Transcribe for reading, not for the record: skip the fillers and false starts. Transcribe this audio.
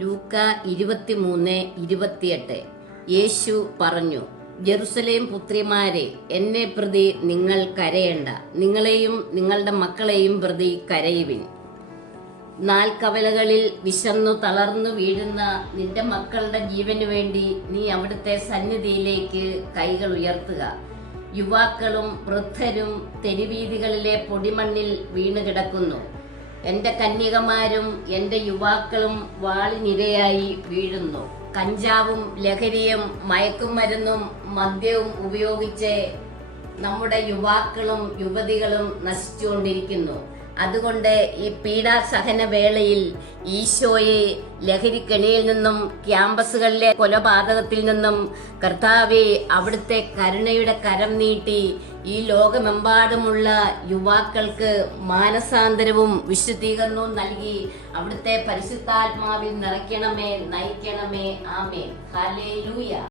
ലൂക്ക 23:28. യേശു പറഞ്ഞു, ജെറുസലേം പുത്രിമാരെ, എന്നെ പ്രതി നിങ്ങൾ കരയണ്ട, നിങ്ങളെയും നിങ്ങളുടെ മക്കളെയും പ്രതി കരയുവിൻ. നാൽക്കവലകളിൽ വിശന്നു തളർന്നു വീഴുന്ന നിന്റെ മക്കളുടെ ജീവന് വേണ്ടി നീ അവിടുത്തെ സന്നിധിയിലേക്ക് കൈകൾ ഉയർത്തുക. യുവാക്കളും വൃദ്ധരും തെരുവീതികളിലെ പൊടിമണ്ണിൽ വീണു കിടക്കുന്നു. എന്റെ കന്യകമാരും എന്റെ യുവാക്കളും വാളിനിരയായി വീഴുന്നു. കഞ്ചാവും ലഹരിയും മയക്കുമരുന്നും മദ്യവും ഉപയോഗിച്ച് നമ്മുടെ യുവാക്കളും യുവതികളും നശിച്ചുകൊണ്ടിരിക്കുന്നു. അതുകൊണ്ട് ഈ പീഡാസഹന വേളയിൽ ഈശോയെ ലഹരിക്കെണിയിൽ നിന്നും ക്യാമ്പസുകളിലെ കൊലപാതകത്തിൽ നിന്നും കർത്താവെ അവിടുത്തെ കരുണയുടെ കരം നീട്ടി ഈ ലോകമെമ്പാടുമുള്ള യുവാക്കൾക്ക് മാനസാന്തരവും വിശുദ്ധീകരണവും നൽകി അവിടുത്തെ പരിശുദ്ധാത്മാവിൽ നിറയ്ക്കണമേ, നയിക്കണമേ. ആമേൻ. ഹല്ലേലൂയ.